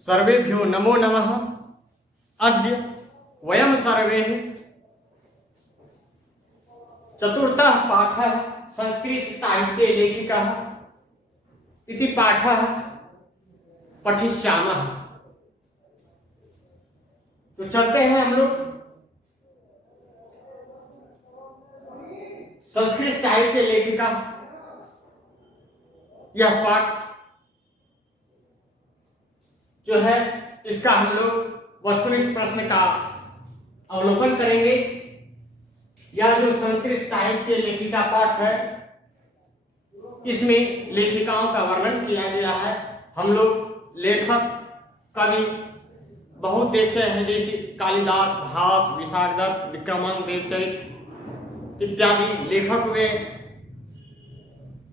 सर्वेभ्यो नमो नमः। अद्य वयं सर्वे चतुर्थः पाठः संस्कृत साहित्ये लेखिका इति पाठः पठिष्यामः। तो चलते हैं हम लोग संस्कृत साहित्य लेखिका यह पाठ जो है इसका हम लोग वस्तुनिष्ठ प्रश्न का अवलोकन करेंगे। यह जो संस्कृत साहित्य लेखिका पाठ है इसमें लेखिकाओं का वर्णन किया गया है। हम लोग लेखक कवि बहुत देखे हैं, जैसे कालिदास, भास, विशाखदत्त, विक्रमांक देवचरित इत्यादि लेखक हुए।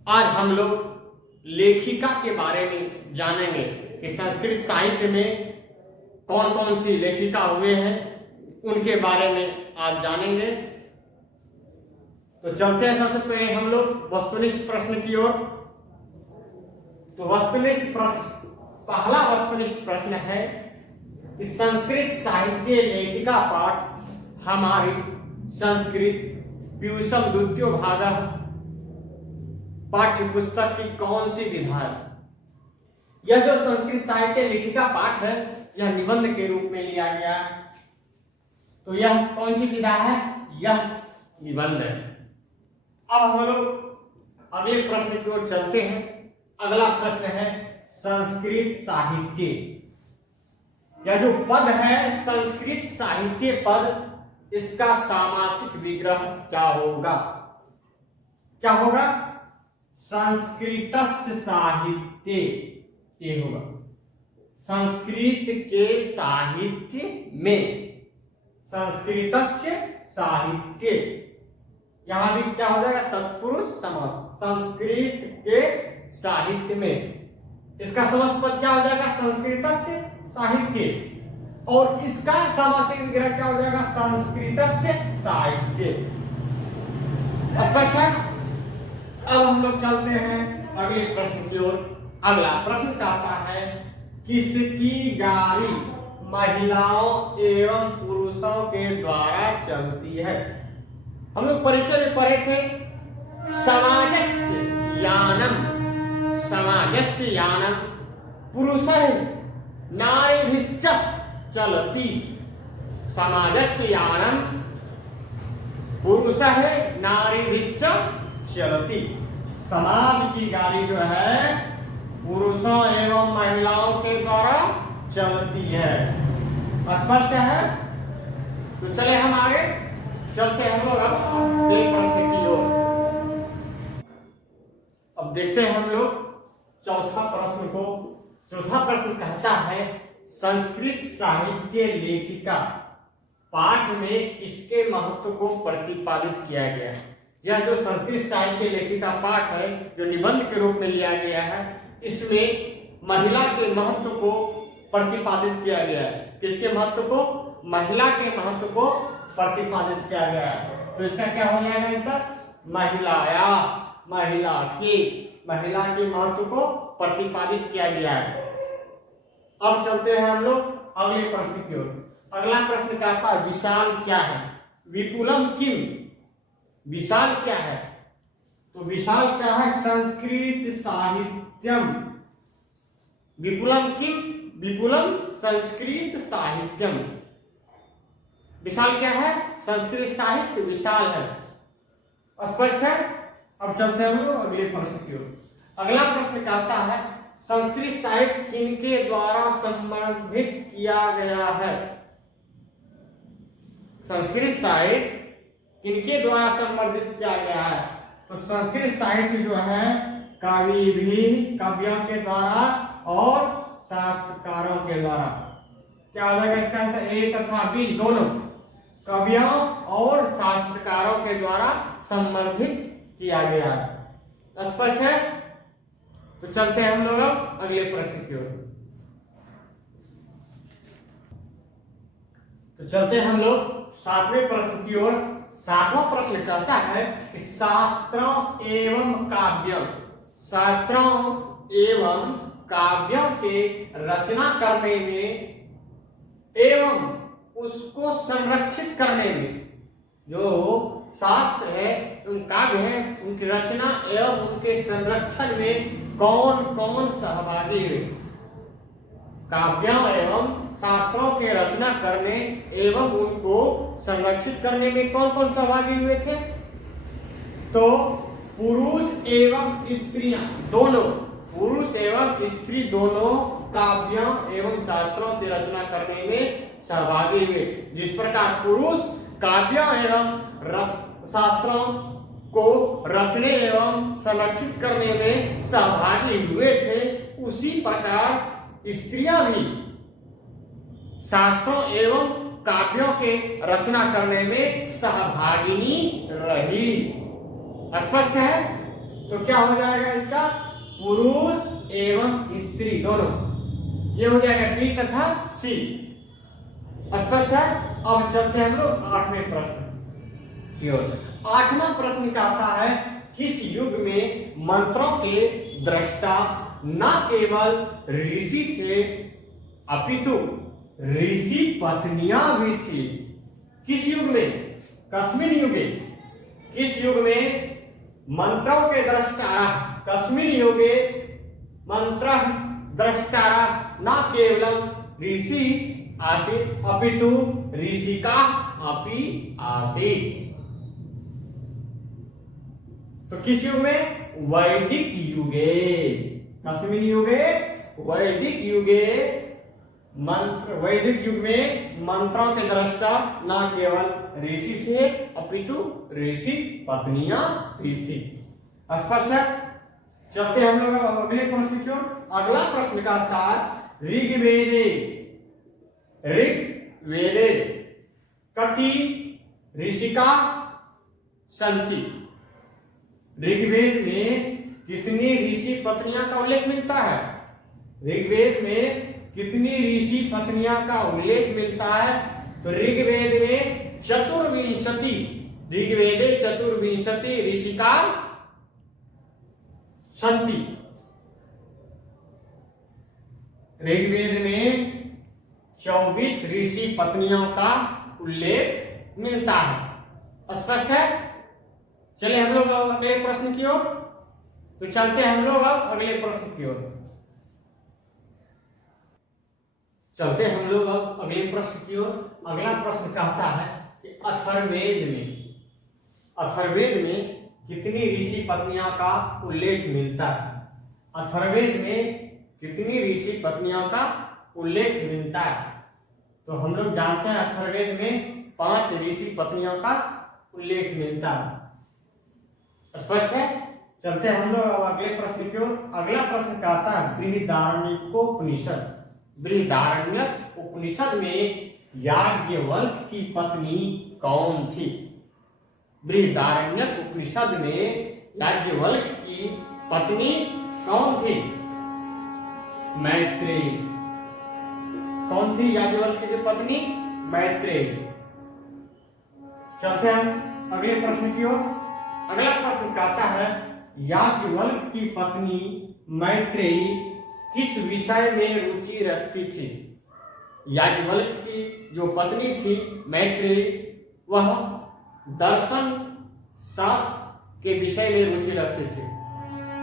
आज हम लोग लेखिका के बारे में जानेंगे कि संस्कृत साहित्य में कौन कौन सी लेखिका हुए हैं, उनके बारे में आज जानेंगे। तो चलते हैं सबसे पहले हम लोग वस्तुनिष्ठ प्रश्न की ओर। तो वस्तुनिष्ठ प्रश्न, पहला वस्तुनिष्ठ प्रश्न है कि संस्कृत साहित्य लेखिका पाठ हमारी संस्कृत प्यूषम द्वितीय भागः पाठ्य पुस्तक की कौन सी विधा है। यह जो संस्कृत साहित्य लेखिका पाठ है यह निबंध के रूप में लिया गया है। तो यह कौन सी विधा है? यह निबंध है। अब हम लोग अगले प्रश्न की ओर चलते हैं। अगला प्रश्न है संस्कृत साहित्य। यह जो पद है संस्कृत साहित्य पद, इसका सामासिक विग्रह क्या होगा? क्या होगा? संस्कृतस्य साहित्य, ये होगा संस्कृत के साहित्य में। संस्कृतस्य साहित्य, यहां भी क्या हो जाएगा? तत्पुरुष समास। संस्कृत के साहित्य में, इसका समास पद क्या हो जाएगा? संस्कृतस्य साहित्य। और इसका सामासिक विग्रह क्या हो जाएगा? संस्कृतस्य साहित्य। स्पष्ट है? अब हम लोग चलते हैं अगले प्रश्न की ओर। अगला प्रश्न कहता है किसकी गाड़ी महिलाओं एवं पुरुषों के द्वारा चलती है? हम लोग परिचय में पढ़े थे समाजस्य यानम, समाजस्य यानम पुरुषः नारीभिश्च चलति। समाजस्य यानम पुरुषः नारीभिश्च चलती। समाज की गाड़ी जो है पुरुषों एवं महिलाओं के द्वारा चलती है। स्पष्ट है? तो चले हम आगे चलते हैं हम लोग अब अगले प्रश्न की ओर। अब देखते हैं हम लोग चौथा प्रश्न को। चौथा प्रश्न कहता है संस्कृत साहित्य लेखिका पाठ में किसके महत्व को प्रतिपादित किया गया है? यह जो संस्कृत साहित्य लेखिका पाठ है जो निबंध के रूप में लिया गया है, इसमें महिला के महत्व को प्रतिपादित किया गया है। किसके महत्व को? महिला के महत्व को प्रतिपादित किया गया है। तो इसका क्या हो जाएगा आंसर? महिलाया, महिला के महत्व को प्रतिपादित किया गया है। अब चलते हैं हम लोग अगले प्रश्न की ओर। अगला प्रश्न कहता है विशाल क्या है? विपुलम किम? विशाल क्या है? तो विशाल क्या है? संस्कृत साहित्यम। विपुलम किम? विपुलम संस्कृत साहित्यम। विशाल क्या है? संस्कृत साहित्य विशाल है। स्पष्ट है? अब चलते हैं हम लोग अगले प्रश्न की ओर। अगला प्रश्न कहता है संस्कृत साहित्य किनके द्वारा संवर्धित किया गया है? संस्कृत साहित्य किनके द्वारा संवर्धित किया गया है? तो संस्कृत साहित्य जो है कवियों के द्वारा और शास्त्रकारों के द्वारा। क्या हो जाएगा इसका आंसर? ए तथा बी दोनों, कवियों और शास्त्रकारों के द्वारा संवर्धित किया गया है। स्पष्ट है? तो चलते हैं हम लोग अब अगले प्रश्न की ओर। तो चलते हैं हम लोग सातवें प्रश्न की ओर। सातवां प्रश्न कहता है कि शास्त्रों एवं काव्यम, शास्त्रों एवं काव्यों के रचना करने में एवं उसको संरक्षित करने में, जो शास्त्र है, उन काव्य है, उनकी रचना एवं उनके संरक्षण में कौन कौन सहभागी हुए। काव्यों एवं शास्त्रों के रचना करने एवं उनको संरक्षित करने में कौन कौन सहभागी हुए थे? तो पुरुष एवं स्त्रियां दोनों, पुरुष एवं स्त्री दोनों काव्यों एवं शास्त्रों की रचना करने में सहभागी हुए। जिस प्रकार पुरुष काव्यों एवं शास्त्रों को रचने एवं संरक्षित करने में सहभागी हुए थे, उसी प्रकार स्त्रियां भी शास्त्रों एवं काव्यों के रचना करने में सहभागिनी रही। स्पष्ट है? तो क्या हो जाएगा इसका? पुरुष एवं स्त्री दोनों, ये हो जाएगा डी तथा सी। स्पष्ट है? अब चलते हैं हम लोग 8वें प्रश्न की ओर। 8वां प्रश्न कहता है, किस युग में मंत्रों के दृष्टा न केवल ऋषि थे अपितु ऋषि पत्नियां भी थी? किस युग में? कस्मिन युगे। किस युग में मंत्रों के दृष्टा, कस्मिन युगे मंत्र दृष्टा न केवलम ऋषि आसीत अपितु ऋषिका अपि आसीत। तो किस युग में? वैदिक युगे। कस्मिन युगे? वैदिक युगे। वैदिक युग में मंत्रों के दृष्टा न केवल ऋषि थे अपितु ऋषि पत्नियां भी थी। स्पष्ट है? चलते हम लोग अगले प्रश्न की ओर। अगला प्रश्न का था, ऋग्वेदे कति ऋषिका सन्ति? ऋग्वेद में कितनी ऋषि पत्नियां का उल्लेख मिलता है? ऋग्वेद में कितनी ऋषि पत्नियां का उल्लेख मिलता है? तो ऋग्वेद में चतुर्विंशति, ऋग्वेदे चतुर्विंशति ऋषिका सन्ति। ऋग्वेद में 24 ऋषि पत्नियों का उल्लेख मिलता है। स्पष्ट है? चलिए हम लोग अगले प्रश्न की ओर। तो चलते हैं हम लोग अब अगले प्रश्न की ओर। चलते हैं हम लोग अब अगले प्रश्न की ओर। अगला प्रश्न कहता है कि अथर्ववेद में कितनी ऋषि पत्नियों का उल्लेख मिलता है? अथर्ववेद में कितनी ऋषि पत्नियों का उल्लेख मिलता है? तो हम लोग जानते हैं अथर्ववेद में 5 ऋषि पत्नियों का उल्लेख मिलता है। स्पष्ट है? चलते हैं हम लोग अब अगले प्रश्न की ओर। अगला प्रश्न कहता है, बृहदारण्यकोपनिषद। बृहदारण्यक उपनिषद में याज्ञवल्क्य की पत्नी कौन थी? बृहदारण्यक उपनिषद में याज्ञवल्क्य की पत्नी कौन थी? मैत्रेयी। कौन थी याज्ञवल्क्य की पत्नी? मैत्रेयी। चलते हैं अगले प्रश्न की ओर। अगला प्रश्न कहता है, याज्ञवल्क्य की पत्नी मैत्रेयी किस विषय में रुचि रखती थी? याज्ञवल्क्य की जो पत्नी थी मैत्रेयी, वह दर्शन शास्त्र के विषय में रुचि रखती थी।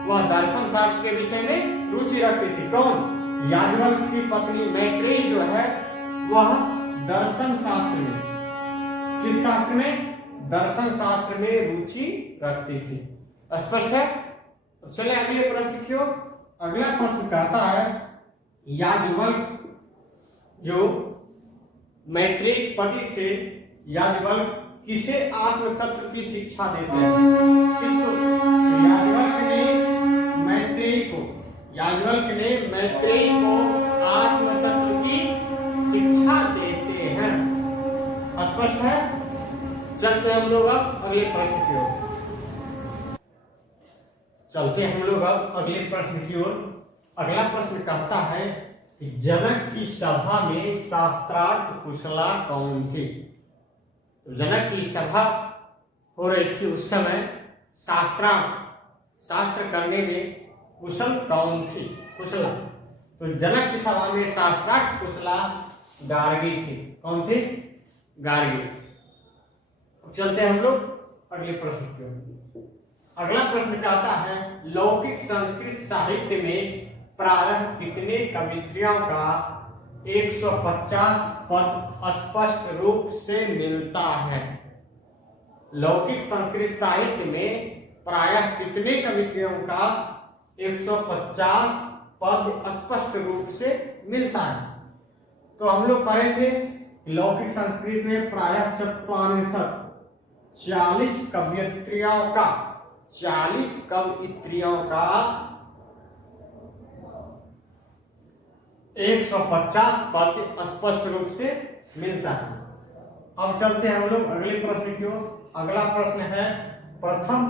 वह दर्शन शास्त्र के विषय में रुचि रखती थी। कौन? याज्ञवल्क्य की पत्नी मैत्रेयी जो है वह दर्शन शास्त्र में, किस शास्त्र में? दर्शन शास्त्र में रुचि रखती थी। स्पष्ट है? चले अगले प्रश्न की ओर। अगला प्रश्न कहता है, याज्ञवल्क्य जो मैत्रेयी पति थे, याज्ञवल्क्य किसे आत्म तत्व की शिक्षा देते हैं? किसको? याज्ञवल्क्य ने मैत्रेयी को आत्म तत्व की शिक्षा देते हैं। स्पष्ट है? चलते हम लोग अब अगले प्रश्न की ओर। अगला प्रश्न कहता है कि जनक की सभा में शास्त्रार्थ कुशला कौन थी? जनक की सभा हो रही थी उस समय, शास्त्र करने में कुशल कौन थी? कुशला तो जनक की सभा में शास्त्रार्थ कुशला गार्गी थी। कौन थी? गार्गी। अब चलते हैं हम लोग अगले प्रश्न की ओर। अगला प्रश्न कहता है लौकिक संस्कृत साहित्य में प्रायः कितने कवित्रियों का 150 पद स्पष्ट रूप से मिलता है? लौकिक संस्कृत साहित्य में प्रायः कितने कवित्रियों का 150 पद स्पष्ट रूप से मिलता है? तो हम लोग पढ़े थे लौकिक संस्कृत में प्रायः 40 कवियत्रियों का 40 कवियत्रियों का 150 पद स्पष्ट रूप से मिलता है। अब चलते हैं हम लोग अगले प्रश्न की ओर। अगला प्रश्न है प्रथम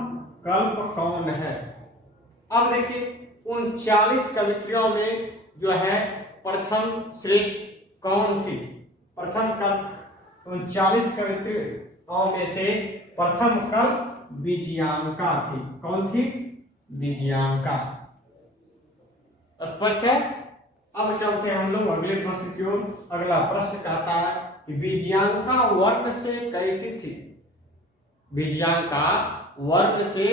कल्प कौन है? अब देखिए उन 40 कवित्रियों में जो है प्रथम श्रेष्ठ कौन थी? प्रथम कल्प उन 40 कवित्रियों में से प्रथम कल्प विजयांका थी। कौन थी? विजयांका। स्पष्ट है। अब चलते हैं हम लोग अगले प्रश्न की ओर। अगला प्रश्न कहता है कि विजयांका वर्ण से कैसी थी? विजयांका वर्ण से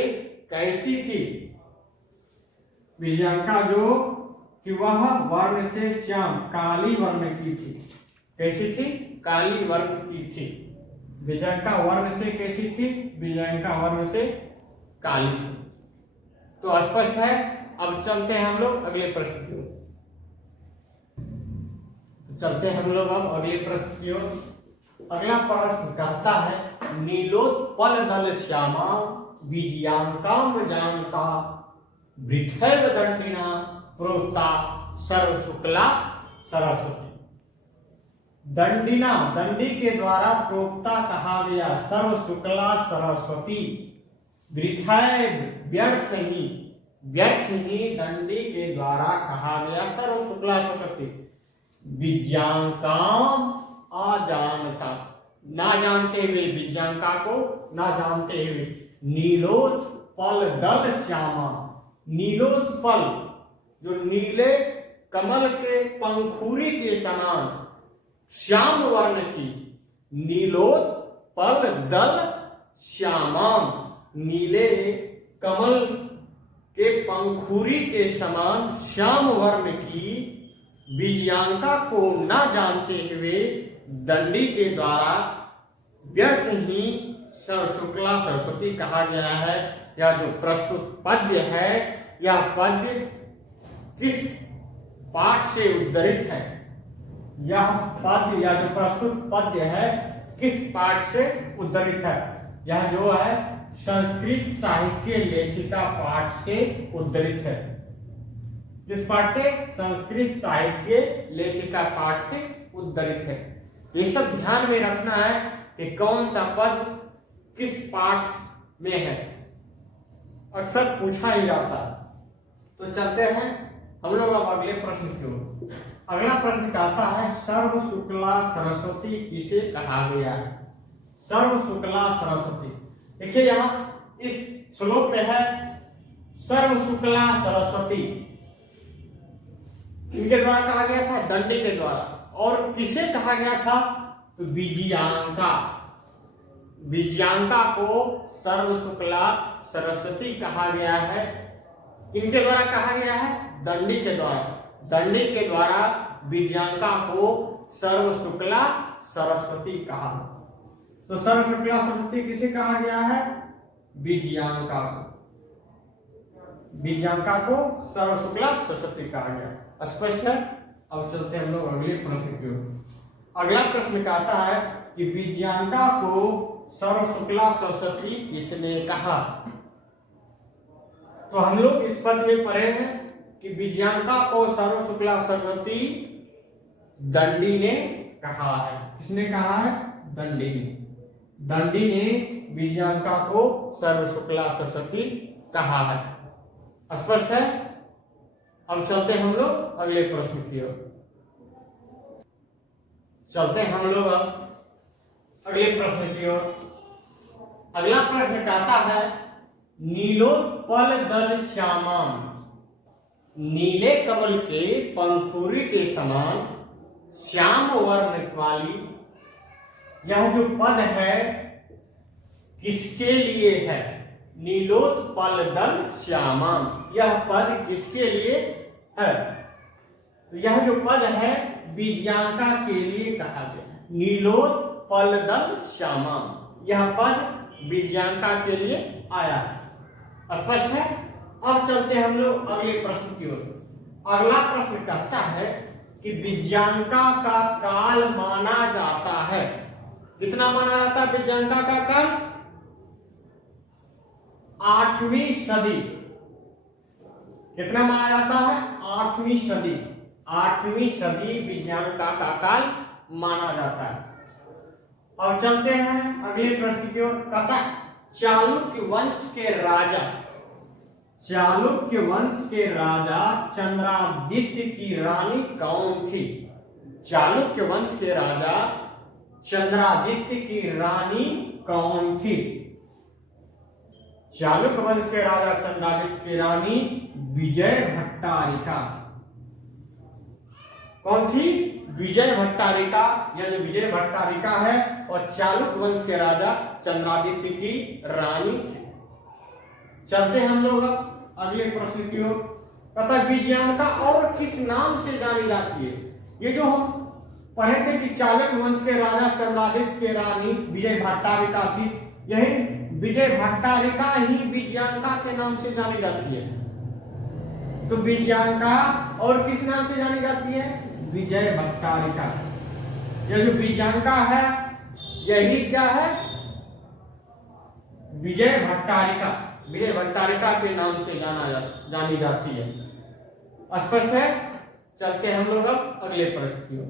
कैसी थी? विजयांका जो कि वह वर्ण से श्याम काली वर्ण की थी। कैसी थी? काली वर्ण की थी। विजयांका वर्ण से कैसी थी? विजयांका वर्ण से काली थी। तो स्पष्ट है। अब चलते हैं हम लोग अगले प्रश्न की ओर। चलते हैं हम लोग अब अगले प्रश्न की ओर। अगला प्रश्न कहता है नीलोत्पल दल श्यामा विजयांकाम जानता वृथैव दंडिना प्रोक्ता सर्व शुक्ला सरस्वती। दंडिना दंडी के द्वारा प्रोक्ता कहा गया सर्व शुक्ला सरस्वती। वृथैव व्यर्थ ही दंडी के द्वारा कहा गया सर्व शुक्ला सरस्वती। विजयांकाम अजानता ना जानते हुए विजयांका को ना जानते हुए नीलोत्पल दल श्यामा। नीलोत्पल जो नीले कमल के पंखुरी के समान श्याम वर्ण की। नीलोत्पल दल श्यामाम नीले कमल के पंखुरी के समान श्याम वर्ण की विजयांका को न जानते हुए दंडी के द्वारा व्यर्थ ही शुक्ला सरस्वती कहा गया है। यह जो प्रस्तुत पद्य है यह पद्य किस पाठ से उद्धृत है? यह पद्य या जो प्रस्तुत पद्य है किस पाठ से उद्धृत है? यह जो है संस्कृत साहित्य लेखिका पाठ से उद्धृत है। किस पाठ से? संस्कृत साहित्य लेखिका पाठ से उद्धृत है। ये सब ध्यान में रखना है कि कौन सा पद किस पाठ में है, अक्सर पूछा ही जाता है। तो चलते हैं हम लोग अब अगले प्रश्न की ओर। अगला प्रश्न कहता है सर्व शुक्ला सरस्वती किसे कहा गया है? सर्व शुक्ला सरस्वती। देखिए यहाँ इस श्लोक में है सर्व शुक्ला सरस्वती। किनके द्वारा कहा गया था? दंडी के द्वारा। और किसे कहा गया था? तो विजयांका। विजयांका को सर्व शुक्ला सरस्वती कहा गया है। किनके द्वारा कहा गया है? दंडी के द्वारा। दंडी के द्वारा विजयांका को सर्व शुक्ला सरस्वती कहा। तो सर्व शुक्ला सरस्वती किसे कहा गया है? विजयांका को। विजयांका को सर्व शुक्ला सरस्वती कहा गया। स्पष्ट है। अब चलते हैं हम लोग अगले प्रश्न की ओर। अगला प्रश्न कहता है कि विजयांका को सर्व शुक्ला सरस्वती किसने कहा? तो हम लोग इस पद में पढ़े हैं कि विजयांका को सर्व शुक्ला सरस्वती दंडी ने कहा है। किसने कहा है? दंडी ने। दंडी ने विजयांका को सर्व शुक्ला सरस्वती कहा है। स्पष्ट है। अब चलते हैं हम लोग अगले प्रश्न की ओर। चलते हैं हम लोग अब अगले प्रश्न की ओर। अगला प्रश्न कहता है नीलोत्पल दल श्यामाम नीले कमल के पंखुड़ी के समान श्याम वर्ण वाली यह जो पद है किसके लिए है? नीलोत्पल दल श्यामाम, यह पद किसके लिए है? तो यह जो पद है विजयांका के लिए कहा गया। नीलोत्पल दल श्यामाम, यह पद विजयांका के लिए आया है। स्पष्ट है? अब चलते हैं हम लोग अगले प्रश्न की ओर। अगला प्रश्न कहता है कि विजयांका का काल माना जाता है, कितना माना जाता है विजयांका का काल? 8वीं सदी। कितना माना जाता है? 8वीं सदी। 8वीं सदी विजयांका का काल माना जाता है। अब चलते हैं अगले प्रश्न की ओर। कहता चालुक्य वंश के राजा, चालुक्य वंश के राजा चंद्रादित्य की रानी कौन थी? चालुक्य वंश के राजा चंद्रादित्य की रानी कौन थी? चालुक्य वंश के राजा चंद्रादित्य की रानी विजय भट्टारिका। कौन थी? विजय भट्टारिका। यह जो विजय भट्टारिका है और चालुक्य वंश के राजा चंद्रादित्य की रानी थी। चलते हैं हम लोग अगले प्रश्न की ओर। कहता विजयांका और किस नाम से जानी जाती है? ये जो हम पढ़े थे कि चालुक्य वंश के राजा चंद्रादित्य की रानी विजय भट्टारिका थी, यही विजय भट्टारिका ही विजयांका के नाम से जानी जाती है। तो विजयांका और किस नाम से जानी जाती है? विजय भट्टारिका। यह जो विजयांका है यही क्या है? विजय भट्टारिका। विजय भट्टारिका के नाम से जानी जाती है। स्पष्ट है? चलते हैं हम लोग अब अगले प्रश्न की ओर।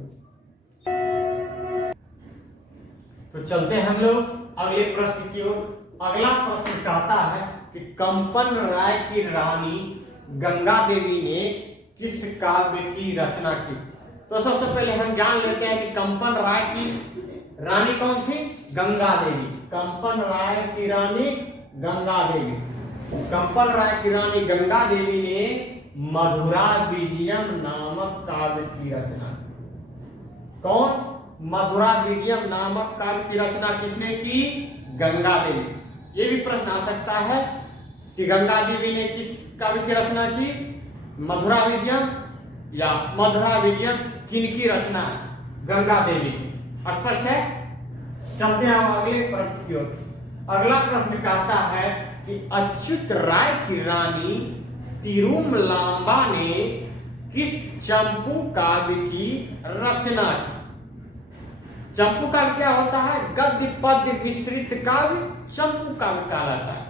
तो चलते हैं हम लोग अगले प्रश्न की ओर। अगला प्रश्न कहता है कि कंपन राय की रानी गंगा देवी ने किस काव्य की रचना की? तो सबसे पहले हम जान लेते हैं कि कंपन राय की रानी कौन थी? गंगा देवी। कंपन राय की रानी गंगा देवी। कंपन राय की रानी गंगा देवी ने मधुरा विजयम नामक काव्य की रचना की। कौन? मधुरा विजयम नामक काव्य की रचना किसने की? गंगा देवी। ये भी प्रश्न आ सकता है कि गंगा देवी ने किस काव्य की रचना की? मधुरा विजयम या मधुरा विजयम किनकी रचना है? गंगा देवी। स्पष्ट है? चलते हैं अगले प्रश्न की ओर। अगला प्रश्न कहता है कि अच्युत राय की रानी तिरुमलांबा ने किस चंपू काव्य की रचना की? चंपू काव्य क्या होता है? गद्य पद्य मिश्रित काव्य चंपू काव्य कहलाता है।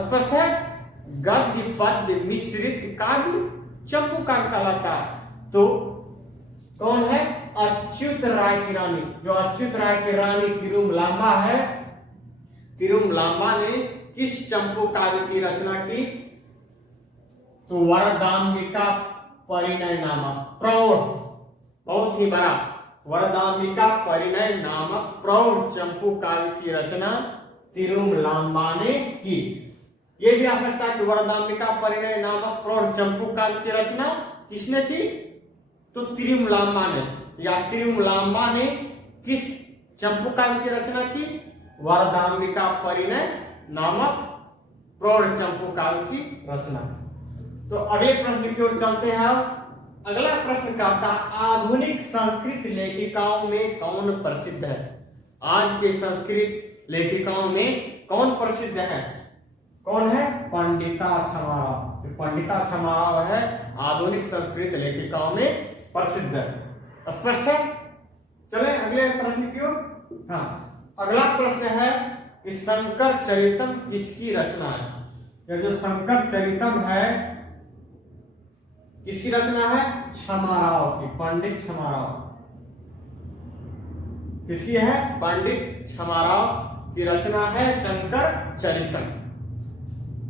स्पष्ट है? गद्य पद्य मिश्रित काव्य चंपू काव्य कहलाता है। तो कौन है? अच्युत राय की रानी। जो अच्युत राय की रानी तिरुमलांबा है, तिरुमलांबा ने किस चंपू काव्य की रचना की? तो वरदाम्बिका परिणय नामक प्रौढ़, बहुत ही बड़ा वरदाम्बिका परिणय नामक प्रौढ़ चंपू काव्य की रचना तिरुमलांबा ने की। यह भी आ सकता है कि वरदाम्बिका परिणय नामक प्रौढ़ चंपू काव्य की रचना किसने की? तो तिरुमलांबा ने। या तिरुमलांबा ने किस चंपू काव्य की रचना की? वरदाम्बिका परिणय नामक प्रौढ़ चंपू काव्य की रचना। तो अगले प्रश्न की ओर चलते हैं। अगला प्रश्न कहता आधुनिक संस्कृत लेखिकाओं में कौन प्रसिद्ध है? आज के संस्कृत लेखिकाओं में कौन प्रसिद्ध है? कौन है? पंडिता छमाराव। पंडिता छमाराव है आधुनिक संस्कृत लेखिकाओं में प्रसिद्ध है। स्पष्ट है? चले अगले प्रश्न की ओर। हाँ, अगला प्रश्न है कि शंकर चरितम किसकी रचना है? यह जो शंकर चरितम है किसकी रचना है? छमाराव की, पंडित छमाराव। किसकी है? पंडित छमाराव की रचना है शंकर चरितम।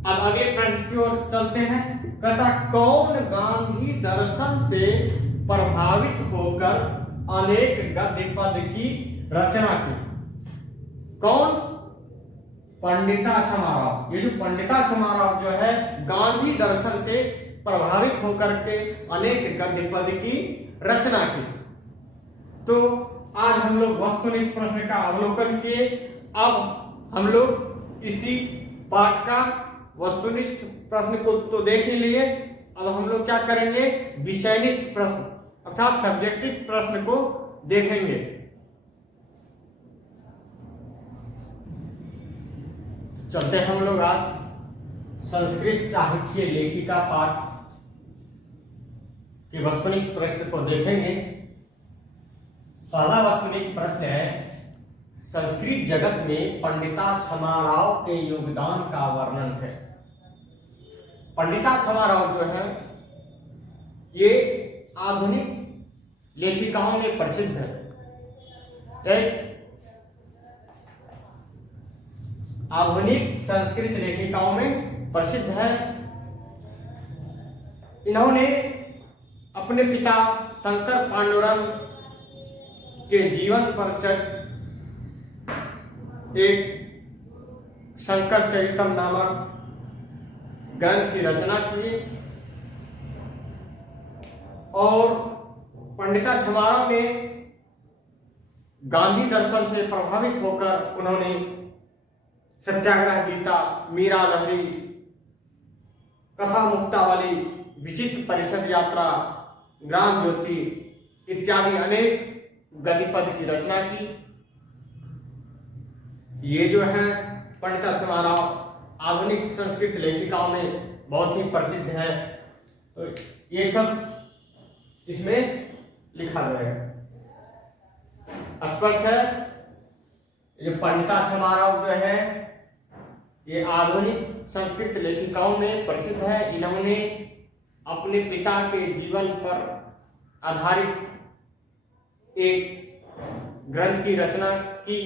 अब आगे प्रश्न की ओर चलते हैं। कहता कौन गांधी दर्शन से प्रभावित होकर अनेक गद्य पद की रचना की? कौन? पंडिता छमाराव। ये जो पंडिता छमाराव जो है गांधी दर्शन से प्रभावित होकर के अनेक गद्य पद की रचना की। तो आज हम लोग वस्तुनिष्ठ प्रश्न का अवलोकन किए। अब हम लोग इसी पाठ का वस्तुनिष्ठ प्रश्न को तो देख ही लिए, अब हम लोग क्या करेंगे, विषयनिष्ठ प्रश्न अर्थात सब्जेक्टिव प्रश्न को देखेंगे। चलते हैं हम लोग आज संस्कृत साहित्य लेखिका पाठ के वस्तुनिष्ठ प्रश्न को देखेंगे। पहला वस्तुनिष्ठ प्रश्न है, संस्कृत जगत में पंडिता छमाराव के योगदान का वर्णन है। पंडिता छमाराव जो है ये आधुनिक लेखिकाओं में प्रसिद्ध है। एक आधुनिक संस्कृत लेखिकाओं में प्रसिद्ध है। इन्होंने अपने पिता शंकर पांडुरंग के जीवन पर एक शंकर चरितम नामक ग्रंथ की रचना की और पंडिता छमाराव ने गांधी दर्शन से प्रभावित होकर उन्होंने सत्याग्रह गीता, मीरा लहरी, कथा मुक्तावली, विचित्र परिषद यात्रा, ग्राम ज्योति इत्यादि अनेक गद्य पद की रचना की। ये जो है पंडिता छमाराव आधुनिक संस्कृत लेखिकाओं में बहुत ही प्रसिद्ध है। तो ये सब इसमें लिखा गया है। स्पष्ट है ये पंडिता छमाराव जो है ये आधुनिक संस्कृत लेखिकाओं में प्रसिद्ध है। इन्होंने अपने पिता के जीवन पर आधारित एक ग्रंथ की रचना की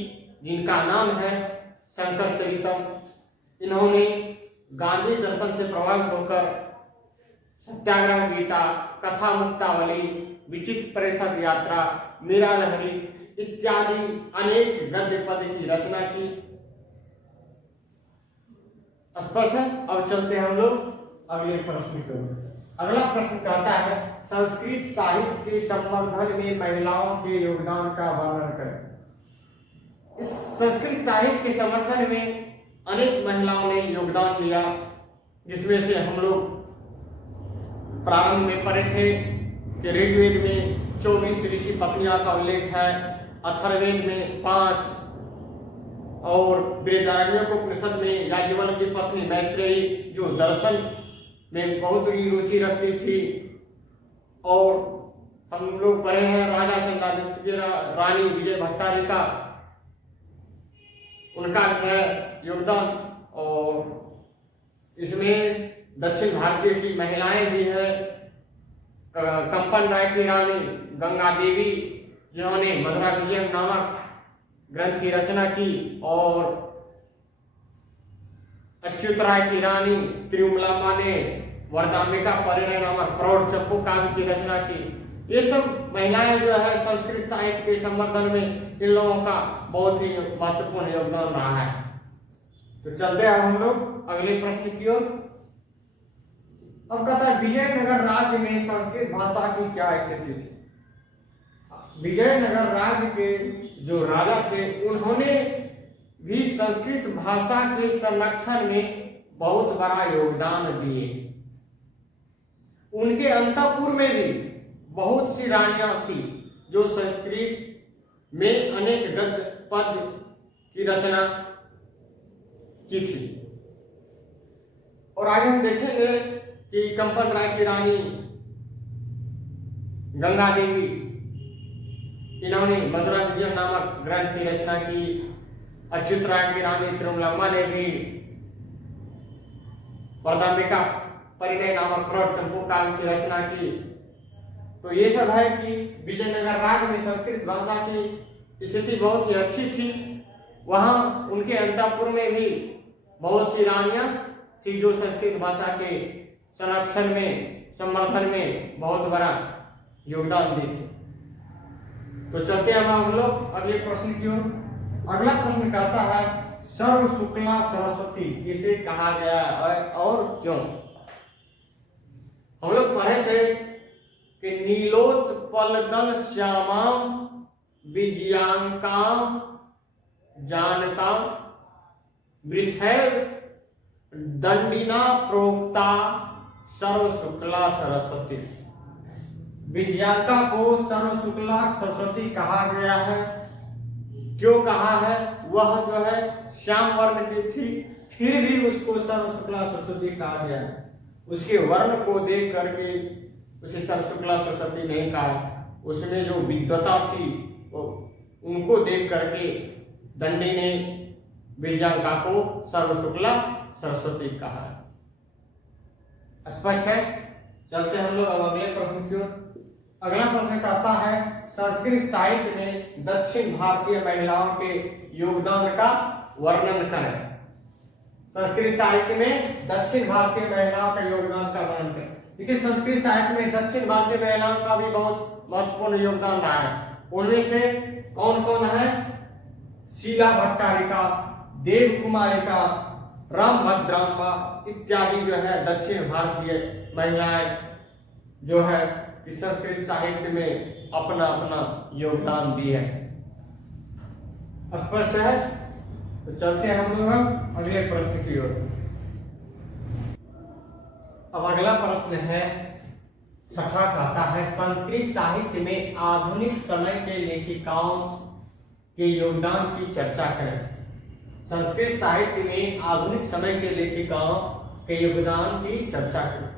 जिनका नाम है शंकर चरितम। इन्होंने गांधी दर्शन से प्रभावित होकर सत्याग्रह गीता, कथा मुक्तावली, विचित्र परिषद यात्रा, मीरा लहरी इत्यादि अनेक गद्य पद की रचना की। स्पष्ट है। अब चलते हैं हम लोग अगले प्रश्न की ओर। अगला प्रश्न कहता है, संस्कृत साहित्य के संवर्धन में महिलाओं के योगदान का वर्णन करें। इस संस्कृत साहित्य के संवर्धन में अनेक महिलाओं ने योगदान दिया, जिसमें से हम लोग प्रारंभ में पढ़े थे कि ऋग्वेद में 24 ऋषि पत्नियों का उल्लेख है, अथर्ववेद में 5 और बृहदारण्यकोपनिषद में याज्ञवल्क्य की पत्नी मैत्रेयी जो दर्शन में बहुत ही रुचि रखती थी। और हम लोग पढ़े हैं राजा चंद्रादित्य की रानी विजय भट्टारिका, उनका है योगदान। और इसमें दक्षिण भारतीय की महिलाएं भी है, कंपन राय की रानी गंगा देवी जिन्होंने मधुरा विजय नामक ग्रंथ की रचना की, और अच्युत राय की रानी तिरुमलाम्मा ने वरदाम्बिका परिणय नामक प्रौढ़ चंपू काव्य की रचना की। ये सब महिलाएं जो है संस्कृत साहित्य के संवर्धन में इन लोगों का बहुत ही महत्वपूर्ण योगदान रहा है। तो चलते हैं हम लोग अगले प्रश्न की ओर। अब कहता है, विजयनगर राज्य में संस्कृत भाषा की क्या स्थिति थी। विजयनगर राज्य के जो राजा थे उन्होंने भी संस्कृत भाषा के संरक्षण में बहुत बड़ा योगदान दिए। उनके अंतःपुर में भी बहुत सी रानियां थी जो संस्कृत में अनेक गद्य पद की रचना की थी। और आगे हम देखेंगे कि कंपन राय की रानी गंगा देवी इन्होंने मधुरा विजय नामक ग्रंथ की रचना की। अच्युत राय की रानी तिरुमलाम्मा ने भी वरदाम्बिका परिणय नामक प्रौढ़ चंपू काव्य की रचना की। तो ये सब है कि विजयनगर राज्य में संस्कृत भाषा की स्थिति बहुत ही अच्छी थी। वहां उनके अंतःपुर में भी बहुत सी रानियां थी जो संस्कृत भाषा के संरक्षण में, संवर्धन में बहुत बड़ा योगदान दी थी। तो चलते हैं हम लोग अगले प्रश्न की ओर। अगला प्रश्न कहता है, सर्व शुक्ला सरस्वती किसे कहा गया है और क्यों। हम लोग पढ़े थे कि नीलोत्पलदल श्यामाम विजयांकाम जानता वृथैव दंडिना प्रोक्ता सर्व शुक्ला सरस्वती। विजयांका को सर्व शुक्ला सरस्वती कहा गया है। क्यों कहा है? वह जो है श्याम वर्ण की थी, फिर भी उसको सर्व शुक्ला सरस्वती कहा गया है। उसके वर्ण को देख करके उसे सर्व शुक्ला सरस्वती नहीं कहा, उसमें जो विद्वता थी उनको देख करके दंडी ने विजयांका को सर्व शुक्ला सरस्वती कहा है। स्पष्ट है? चलते हम लोग अब अगले प्रश्न की ओर। अगला प्रश्न कहता है संस्कृत साहित्य में दक्षिण भारतीय महिलाओं के योगदान का वर्णन करें। संस्कृत साहित्य में दक्षिण भारतीय महिलाओं के योगदान का वर्णन करें। देखिए, संस्कृत साहित्य में दक्षिण भारतीय महिलाओं का भी बहुत महत्वपूर्ण योगदान रहा है। उनमें से कौन कौन है? शीला भट्टारिका, देव कुमारिका, रामभद्रांबा इत्यादि जो है दक्षिण भारतीय महिलाएं जो है कि संस्कृत साहित्य में अपना अपना योगदान दिए है। स्पष्ट है? तो चलते हैं हम लोग अगले प्रश्न की ओर। अब अगला प्रश्न है छठा, कहता है संस्कृत साहित्य में आधुनिक समय के लेखिकाओं के योगदान की चर्चा करें। संस्कृत साहित्य में आधुनिक समय के लेखिकाओं के योगदान की चर्चा करें।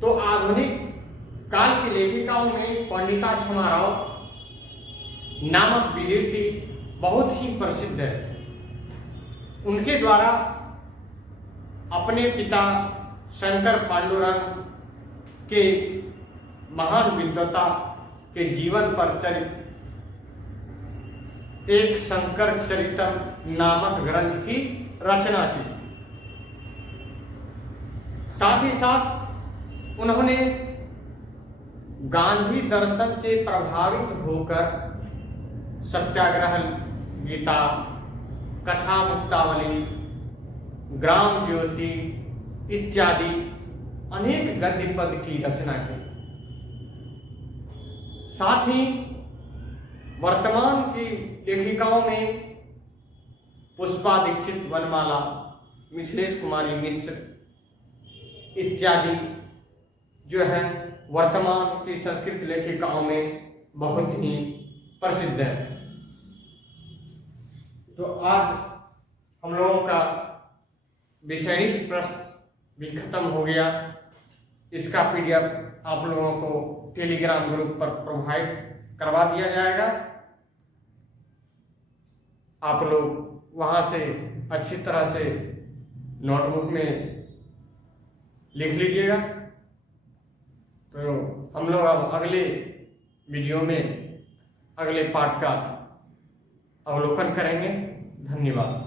तो आधुनिक काल की लेखिकाओं में पंडिता क्षमा राव नामक विदेशी बहुत ही प्रसिद्ध है। उनके द्वारा अपने पिता शंकर पांडुरंग के महान विद्वता के जीवन पर चरित एक शंकर चरितम नामक ग्रंथ की रचना की। साथ ही साथ उन्होंने गांधी दर्शन से प्रभावित होकर सत्याग्रह गीता, कथा मुक्तावली, ग्राम ज्योति इत्यादि अनेक गद्य पद की रचना की। साथ ही वर्तमान की लेखिकाओं में पुष्पा दीक्षित वनमाला, मिथिलेश कुमारी मिश्र इत्यादि जो है वर्तमान की संस्कृत लेखिकाओं में बहुत ही प्रसिद्ध है। तो आज हम लोगों का विषयनिष्ठ प्रश्न भी खत्म हो गया। इसका पीडीएफ आप लोगों को टेलीग्राम ग्रुप पर प्रोवाइड करवा दिया जाएगा। आप लोग वहां से अच्छी तरह से नोटबुक में लिख लीजिएगा। तो हम लोग अब अगले वीडियो में अगले पार्ट का अवलोकन करेंगे। धन्यवाद।